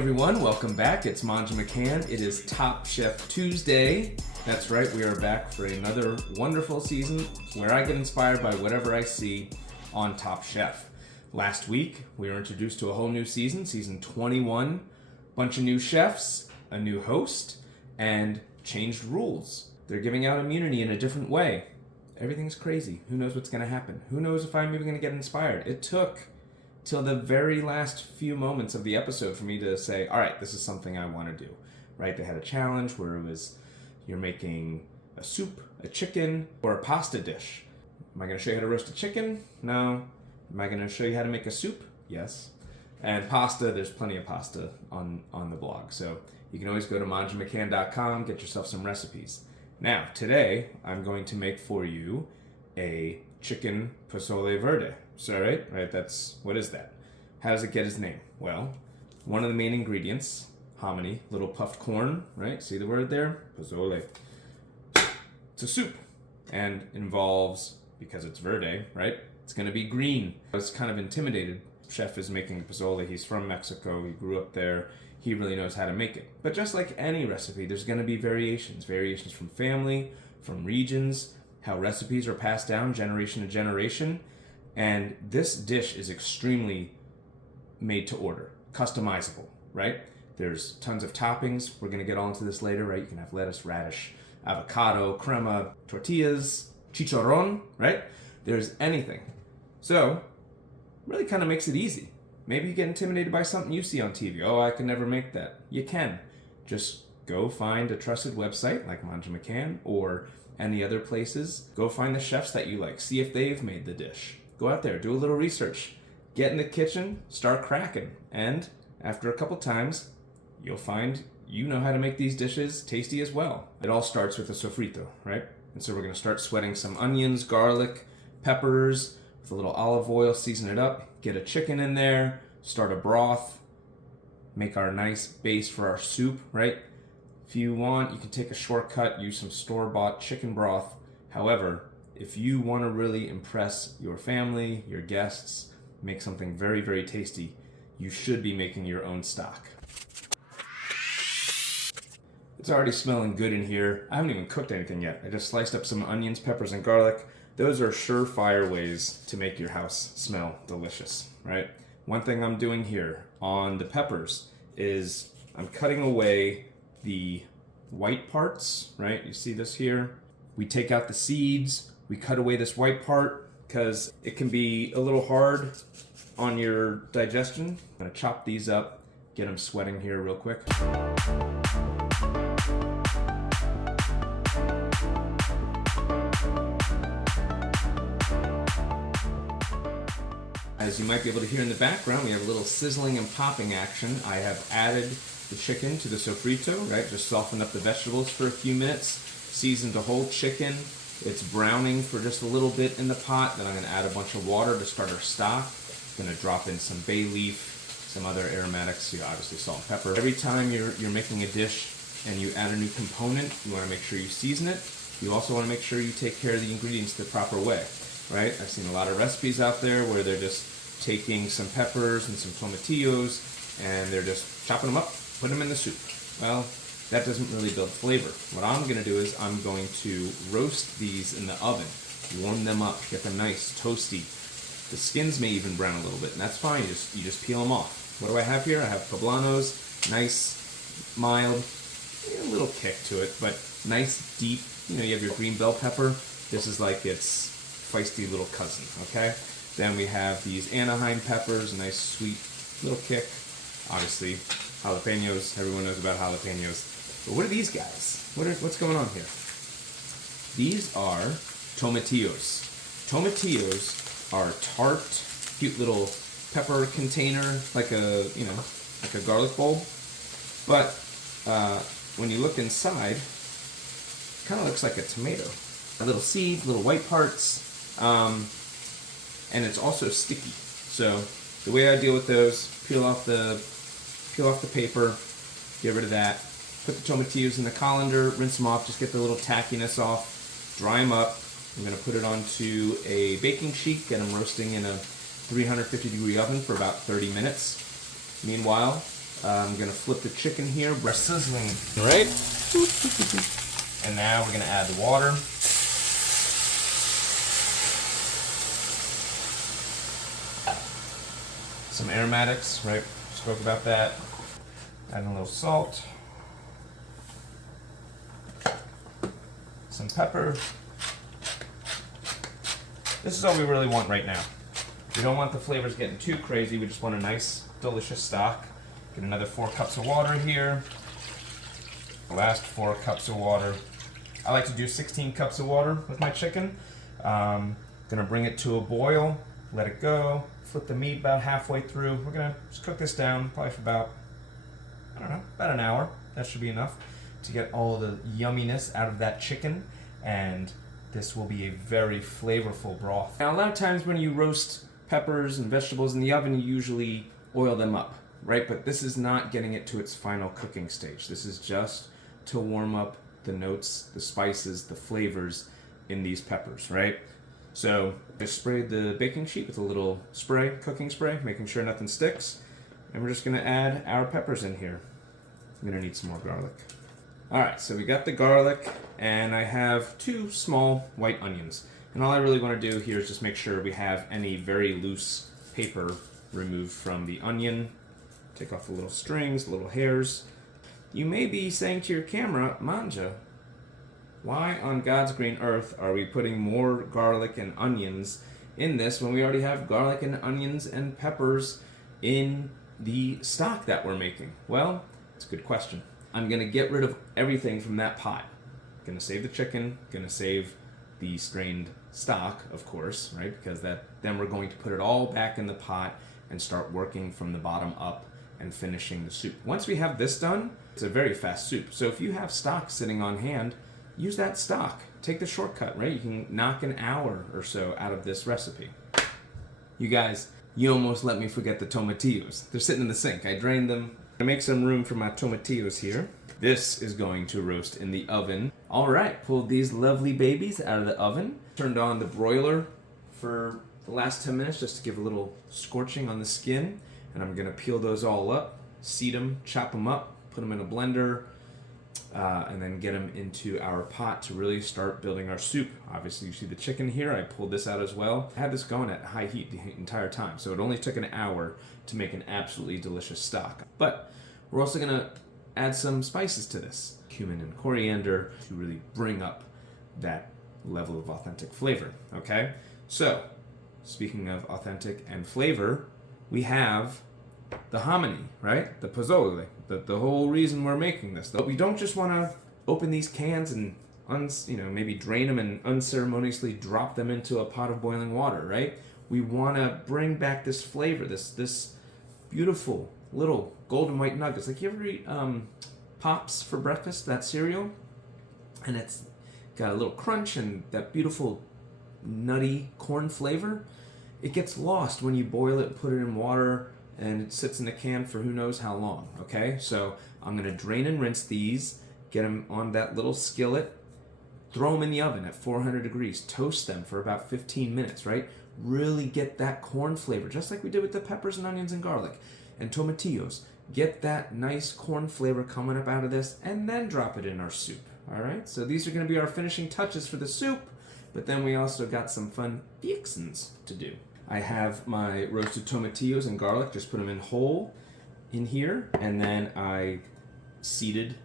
everyone, welcome back. It's Manja McCann. It is Top Chef Tuesday. That's right, we are back for another wonderful season where I get inspired by whatever I see on Top Chef. Last week, we were introduced to a whole new season, season 21. Bunch of new chefs, a new host, and changed rules. They're giving out immunity in a different way. Everything's crazy. Who knows what's going to happen? Who knows if I'm even going to get inspired? It took till the very last few moments of the episode for me to say, all right, this is something I want to do, right? They had a challenge where it was, you're making a soup, a chicken, or a pasta dish. Am I going to show you how to roast a chicken? No. Am I going to show you how to make a soup? Yes. And pasta, there's plenty of pasta on the blog. So you can always go to manjamccann.com, get yourself some recipes. Now, today, I'm going to make for you a chicken posole verde. So, right, that's, what is that? How does it get its name? Well, one of the main ingredients, hominy, little puffed corn, right? See the word there? Posole. It's a soup and involves, because it's verde, right? It's going to be green. I was kind of intimidated. Chef is making posole. He's from Mexico. He grew up there. He really knows how to make it. But just like any recipe, there's going to be variations. Variations from family, from regions, how recipes are passed down generation to generation. And this dish is extremely made to order, customizable, right? There's tons of toppings. We're going to get on to this later, right? You can have lettuce, radish, avocado, crema, tortillas, chicharron, right? There's anything. So, really kind of makes it easy. Maybe you get intimidated by something you see on TV. Oh, I can never make that. You can. Just go find a trusted website like Manja McCann or any other places. Go find the chefs that you like. See if they've made the dish. Go out there, do a little research. Get in the kitchen, start cracking. And after a couple times, you'll find you know how to make these dishes tasty as well. It all starts with a sofrito, right? And so we're going to start sweating some onions, garlic, peppers, with a little olive oil, season it up, get a chicken in there, start a broth, make our nice base for our soup, right? If you want, you can take a shortcut, use some store-bought chicken broth. However, if you want to really impress your family, your guests, make something very, very tasty, you should be making your own stock. It's already smelling good in here. I haven't even cooked anything yet. I just sliced up some onions, peppers, and garlic. Those are surefire ways to make your house smell delicious, right? One thing I'm doing here on the peppers is I'm cutting away the white parts, right? You see this here? We take out the seeds. We cut away this white part because it can be a little hard on your digestion. I'm going to chop these up, get them sweating here real quick. As you might be able to hear in the background, we have a little sizzling and popping action. I have added the chicken to the sofrito, right? Just softened up the vegetables for a few minutes, seasoned the whole chicken. It's browning for just a little bit in the pot. Then I'm going to add a bunch of water to start our stock. I'm going to drop in some bay leaf, some other aromatics, obviously salt and pepper. Every time you're making a dish and you add a new component, you want to make sure you season it. You also want to make sure you take care of the ingredients the proper way, right? I've seen a lot of recipes out there where they're just taking some peppers and some tomatillos and they're just chopping them up, putting them in the soup. Well, that doesn't really build flavor. What I'm going to do is I'm going to roast these in the oven, warm them up, get them nice, toasty. The skins may even brown a little bit, and that's fine. You just peel them off. What do I have here? I have poblanos, nice, mild, a little kick to it, but nice, deep. You have your green bell pepper. This is like its feisty little cousin, okay? Then we have these Anaheim peppers, a nice, sweet little kick. Obviously, jalapenos. Everyone knows about jalapenos. But what are these guys? What's going on here? These are tomatillos. Tomatillos are tart, cute little pepper container, like a garlic bulb. But when you look inside, it kind of looks like a tomato. A little seeds, little white parts, and it's also sticky. So the way I deal with those, peel off the paper, get rid of that. Put the tomatillos in the colander, rinse them off, just get the little tackiness off, dry them up. I'm going to put it onto a baking sheet, get them roasting in a 350 degree oven for about 30 minutes. Meanwhile, I'm gonna flip the chicken here. We're sizzling, right? And now we're gonna add the water. Some aromatics, right? Spoke about that. Add a little salt. Some pepper. This is all we really want right now. We don't want the flavors getting too crazy. We just want a nice, delicious stock. Get another 4 cups of water here. The last 4 cups of water. I like to do 16 cups of water with my chicken. Gonna bring it to a boil, let it go, flip the meat about halfway through. We're gonna just cook this down probably for about, I don't know, about an hour. That should be enough to get all the yumminess out of that chicken, and this will be a very flavorful broth. Now, a lot of times when you roast peppers and vegetables in the oven, you usually oil them up, right? But this is not getting it to its final cooking stage. This is just to warm up the notes, the spices, the flavors in these peppers, right? So I sprayed the baking sheet with a little spray, cooking spray, making sure nothing sticks. And we're just gonna add our peppers in here. I'm gonna need some more garlic. All right, so we got the garlic, and I have 2 small white onions. And all I really want to do here is just make sure we have any very loose paper removed from the onion. Take off the little strings, the little hairs. You may be saying to your camera, Manja, why on God's green earth are we putting more garlic and onions in this when we already have garlic and onions and peppers in the stock that we're making? Well, it's a good question. I'm going to get rid of everything from that pot. Going to save the chicken, going to save the strained stock, of course, right? Because then we're going to put it all back in the pot and start working from the bottom up and finishing the soup. Once we have this done, it's a very fast soup. So if you have stock sitting on hand, use that stock. Take the shortcut, right? You can knock an hour or so out of this recipe. You guys, you almost let me forget the tomatillos. They're sitting in the sink. I drained them. To make some room for my tomatillos here. This is going to roast in the oven. All right, pulled these lovely babies out of the oven. Turned on the broiler for the last 10 minutes just to give a little scorching on the skin. And I'm gonna peel those all up, seed them, chop them up, put them in a blender, and then get them into our pot to really start building our soup. Obviously, you see the chicken here. I pulled this out as well. I had this going at high heat the entire time, so it only took an hour to make an absolutely delicious stock. But we're also gonna add some spices to this. Cumin and coriander to really bring up that level of authentic flavor, okay? So, speaking of authentic and flavor, we have the hominy, right? The posole, the whole reason we're making this. But we don't just wanna open these cans and maybe drain them and unceremoniously drop them into a pot of boiling water, right? We wanna bring back this flavor, this beautiful little golden white nuggets. Like, you ever eat Pops for breakfast, that cereal? And it's got a little crunch and that beautiful nutty corn flavor. It gets lost when you boil it, put it in water, and it sits in a can for who knows how long, okay? So I'm gonna drain and rinse these, get them on that little skillet, throw them in the oven at 400 degrees, toast them for about 15 minutes, right? Really get that corn flavor, just like we did with the peppers and onions and garlic and tomatillos. Get that nice corn flavor coming up out of this, and then drop it in our soup, all right? So these are gonna be our finishing touches for the soup, but then we also got some fun fixins to do. I have my roasted tomatillos and garlic, just put them in whole in here, and then I seeded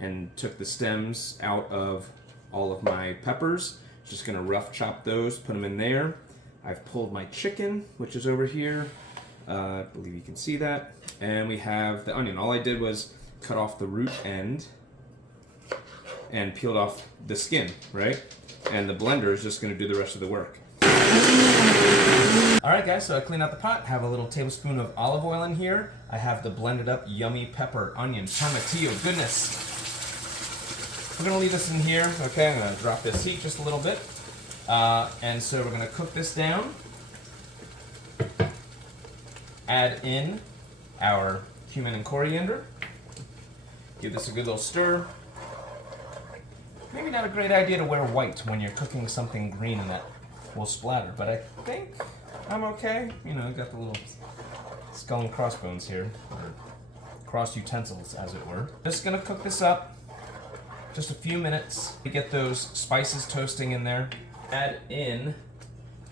and took the stems out of all of my peppers. Just gonna rough chop those, put them in there. I've pulled my chicken, which is over here. I believe you can see that. And we have the onion. All I did was cut off the root end and peeled off the skin, right? And the blender is just gonna do the rest of the work. All right, guys, so I cleaned out the pot, have a little tablespoon of olive oil in here. I have the blended up yummy pepper, onion, tomatillo goodness. We're gonna leave this in here, okay? I'm gonna drop this heat just a little bit. And so we're gonna cook this down. Add in our cumin and coriander. Give this a good little stir. Maybe not a great idea to wear white when you're cooking something green and that will splatter, but I think I'm okay. You know, got the little skull and crossbones here, or cross utensils, as it were. Just gonna cook this up just a few minutes to get those spices toasting in there. Add in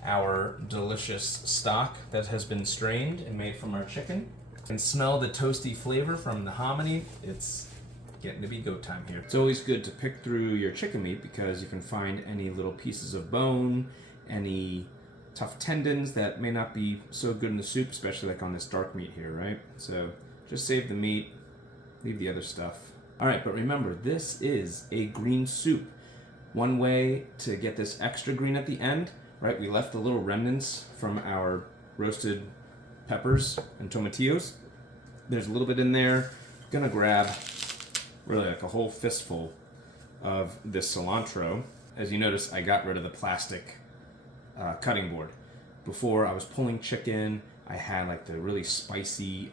our delicious stock that has been strained and made from our chicken. And smell the toasty flavor from the hominy. It's getting to be go time here. It's always good to pick through your chicken meat because you can find any little pieces of bone, any tough tendons that may not be so good in the soup, especially like on this dark meat here, right? So just save the meat, leave the other stuff. All right, but remember, this is a green soup. One way to get this extra green at the end, right? We left the little remnants from our roasted peppers and tomatillos. There's a little bit in there. I'm gonna grab really like a whole fistful of this cilantro. As you notice, I got rid of the plastic cutting board. Before I was pulling chicken, I had like the really spicy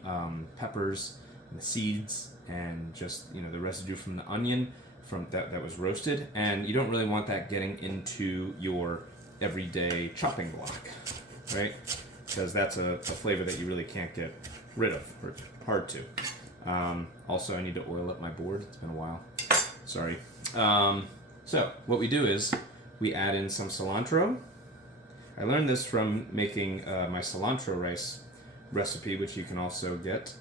peppers and the seeds and just, you know, the residue from the onion from that was roasted. And you don't really want that getting into your everyday chopping block, right? Because that's a flavor that you really can't get rid of, or it's hard to. Also, I need to oil up my board. It's been a while. Sorry. So what we do is we add in some cilantro. I learned this from making my cilantro rice recipe, which you can also get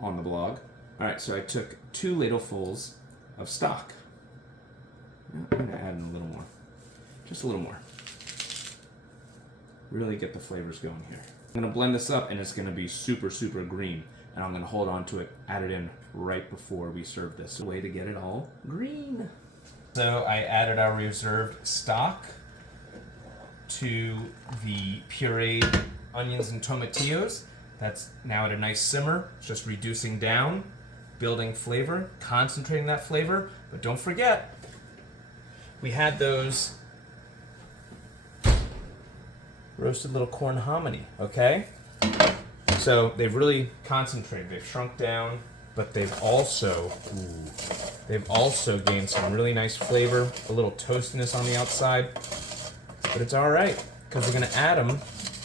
on the blog. All right, so I took 2 ladlefuls of stock. I'm gonna add in a little more, just a little more. Really get the flavors going here. I'm gonna blend this up and it's gonna be super, super green. And I'm gonna hold on to it, add it in right before we serve this. A way to get it all green. So I added our reserved stock to the pureed onions and tomatillos. That's now at a nice simmer. It's just reducing down, building flavor, concentrating that flavor. But don't forget, we had those roasted little corn hominy, okay? So they've really concentrated, they've shrunk down, but they've also gained some really nice flavor, a little toastiness on the outside. But it's all right, because we're gonna add them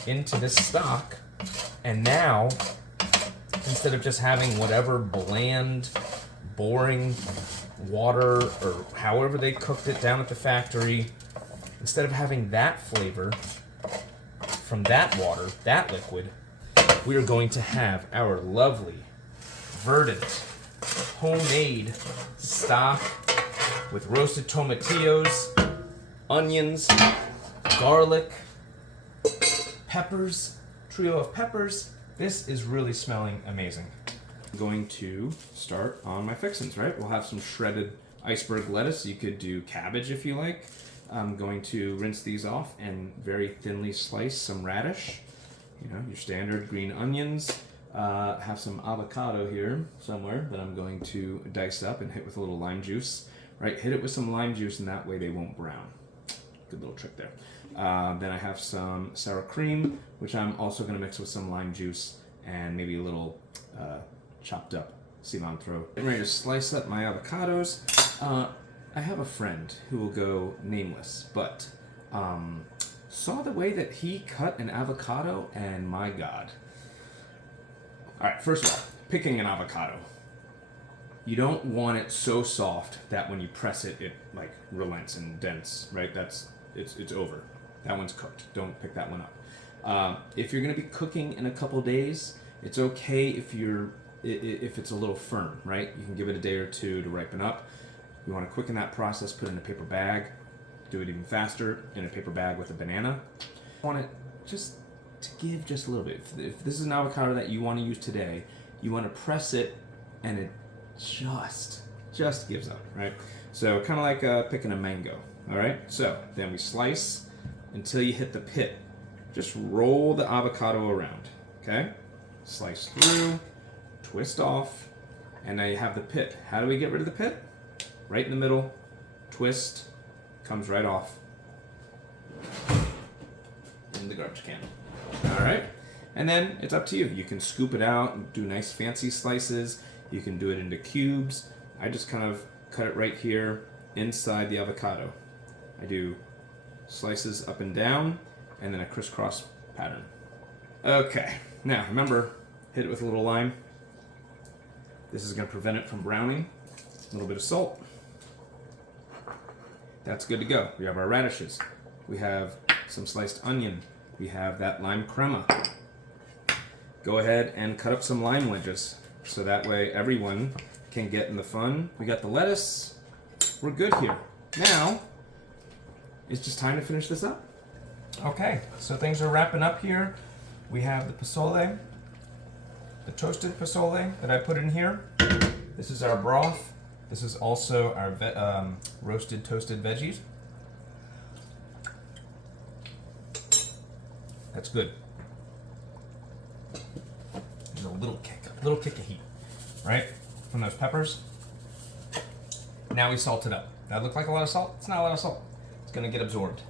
into this stock, and now, instead of just having whatever bland, boring water, or however they cooked it down at the factory, instead of having that flavor from that water, that liquid, we are going to have our lovely, verdant, homemade stock with roasted tomatillos, onions, garlic, peppers, trio of peppers. This is really smelling amazing. I'm going to start on my fixins, right? We'll have some shredded iceberg lettuce. You could do cabbage if you like. I'm going to rinse these off and very thinly slice some radish. You know, your standard green onions. Have some avocado here somewhere that I'm going to dice up and hit with a little lime juice. Right, hit it with some lime juice and that way they won't brown. Good little trick there. Then I have some sour cream, which I'm also going to mix with some lime juice and maybe a little chopped up cilantro. I'm ready to slice up my avocados. I have a friend who will go nameless, but saw the way that he cut an avocado, and my God. All right, first of all, picking an avocado. You don't want it so soft that when you press it, it like relents and dents, right? It's over. That one's cooked. Don't pick that one up. If you're gonna be cooking in a couple days, it's okay if it's a little firm, right? You can give it a day or two to ripen up. You want to quicken that process, put it in a paper bag, do it even faster in a paper bag with a banana. You want it just to give just a little bit. If this is an avocado that you want to use today, you want to press it and it just gives up, right? So kind of like picking a mango, all right? So then we slice until you hit the pit. Just roll the avocado around, okay? Slice through, twist off, and now you have the pit. How do we get rid of the pit? Right in the middle, twist, comes right off in the garbage can. All right, and then it's up to you. You can scoop it out and do nice fancy slices. You can do it into cubes. I just kind of cut it right here inside the avocado. I do slices up and down, and then a crisscross pattern. Okay, now remember, hit it with a little lime. This is going to prevent it from browning. A little bit of salt. That's good to go. We have our radishes. We have some sliced onion. We have that lime crema. Go ahead and cut up some lime wedges so that way everyone can get in the fun. We got the lettuce. We're good here. Now, it's just time to finish this up. Okay, so things are wrapping up here. We have the posole, the toasted posole that I put in here. This is our broth. This is also our roasted toasted veggies. That's good. There's a little kick of heat, right? From those peppers. Now we salt it up. That look like a lot of salt? It's not a lot of salt. It's gonna get absorbed.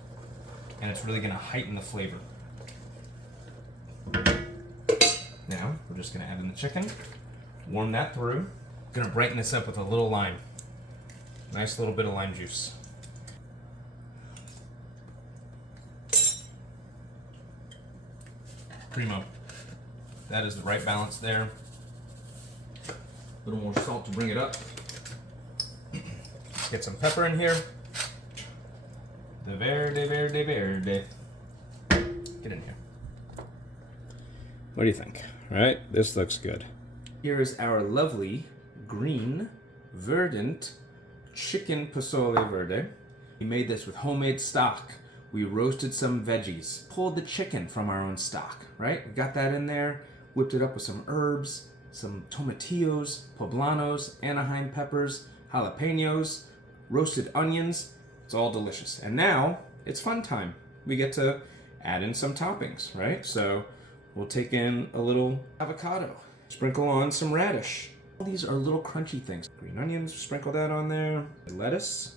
And it's really gonna heighten the flavor. Now, we're just gonna add in the chicken, warm that through. Gonna brighten this up with a little lime. Nice little bit of lime juice. Primo. That is the right balance there. A little more salt to bring it up. Let's get some pepper in here. The verde, verde, verde. Get in here. What do you think? All right, this looks good. Here is our lovely green, verdant chicken posole verde. We made this with homemade stock. We roasted some veggies, pulled the chicken from our own stock, right? We got that in there, whipped it up with some herbs, some tomatillos, poblanos, Anaheim peppers, jalapenos, roasted onions. It's all delicious. And now it's fun time. We get to add in some toppings, right? So we'll take in a little avocado, sprinkle on some radish. All these are little crunchy things. Green onions, sprinkle that on there. Lettuce,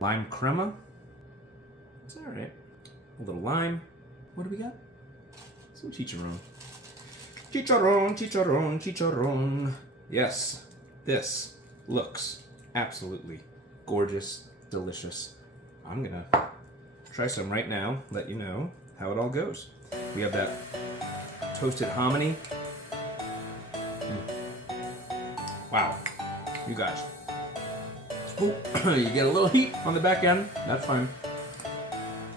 lime crema. It's all right. A little lime. What do we got? Some chicharron. Chicharron, chicharron, chicharron. Yes, this looks absolutely gorgeous, delicious. I'm gonna try some right now, let you know how it all goes. We have that toasted hominy. Wow, you guys. Ooh, you get a little heat on the back end, that's fine.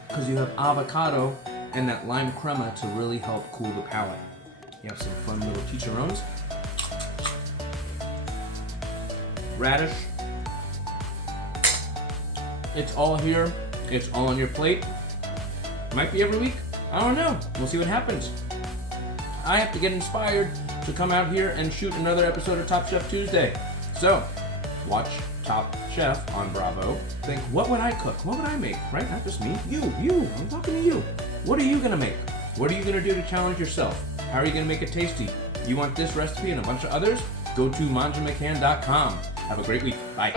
Because you have avocado and that lime crema to really help cool the palate. You have some fun little chicharrones. Radish. It's all here. It's all on your plate. Might be every week. I don't know. We'll see what happens. I have to get inspired to come out here and shoot another episode of Top Chef Tuesday. So, watch Top Chef on Bravo. Think, what would I cook? What would I make? Right? Not just me. You. I'm talking to you. What are you gonna make? What are you gonna do to challenge yourself? How are you gonna make it tasty? You want this recipe and a bunch of others? Go to manjamccan.com. Have a great week. Bye.